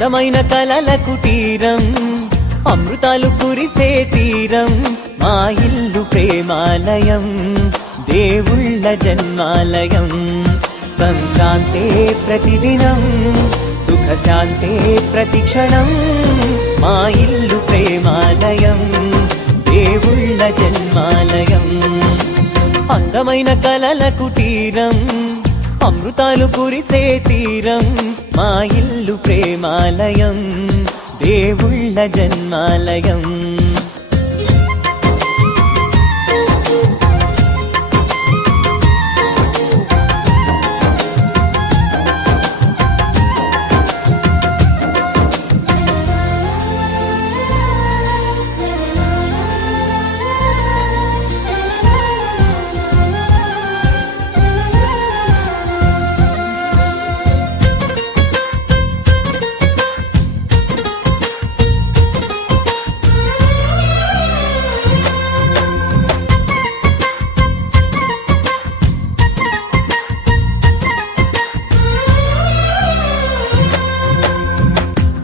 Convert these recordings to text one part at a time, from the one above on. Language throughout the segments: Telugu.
అందమైన కలల కుటీరం, అమృతాలు కురిసే తీరం, మా ఇల్లు ప్రేమాలయం, దేవుళ్ళ జన్మాలయం. సంక్రాంతే ప్రతిదినం, సుఖశాంతే ప్రతిక్షణం, మా ఇల్లు ప్రేమాలయం, దేవుళ్ళ జన్మాలయం. అందమైన కలల కుటీరం, అమృతాలు కురిసే తీరం, మా ఇల్లు ప్రేమాలయం, దేవుళ్ళ జన్మాలయం.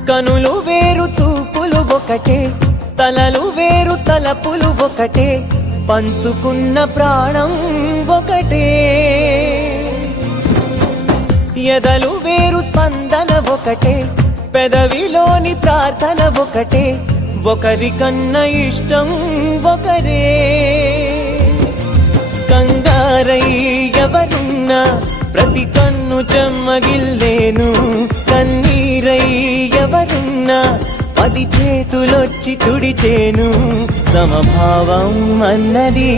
కనులు వేరు చూపులు ఒకటే, తలలు వేరు తలపులు ఒకటే, పంచుకున్న ప్రాణం ఒకటే. ఎదలు వేరు స్పందన ఒకటే, పెదవిలోని ప్రార్థన ఒకటే, ఒకరికన్నా ఇష్టం ఒకరే. కంగారై ఎవరున్నా ప్రతి కన్ను చెమ్మగిల్లేను, కన్నీరై ఎవరున్నా 10 చేతులొచ్చి తుడిచేను. సమభావం అన్నది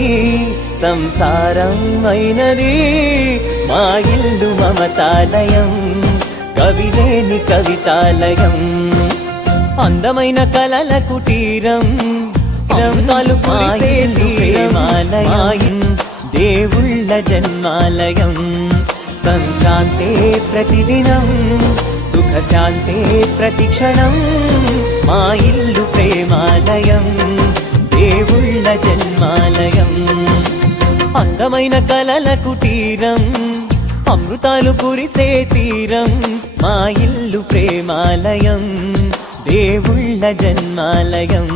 సంసారం అయినది, మా ఇల్లు మమతాలయం, కవిలేని కవితాలయం. అందమైన కలల కుటీరం, అమృతాలు కురిసే ప్రేమాలయం, దేవుళ్ళ జన్మాలయం. సంక్రాంతే ప్రతిదినం, సుఖశాంతే ప్రతిక్షణం, మా ఇల్లు ప్రేమాలయం, దేవుళ్ళ జన్మాలయం. అందమైన కలల కుటీరం, అమృతాలు కురిసే తీరం, మా ఇల్లు ప్రేమాలయం, దేవుళ్ళ జన్మాలయం.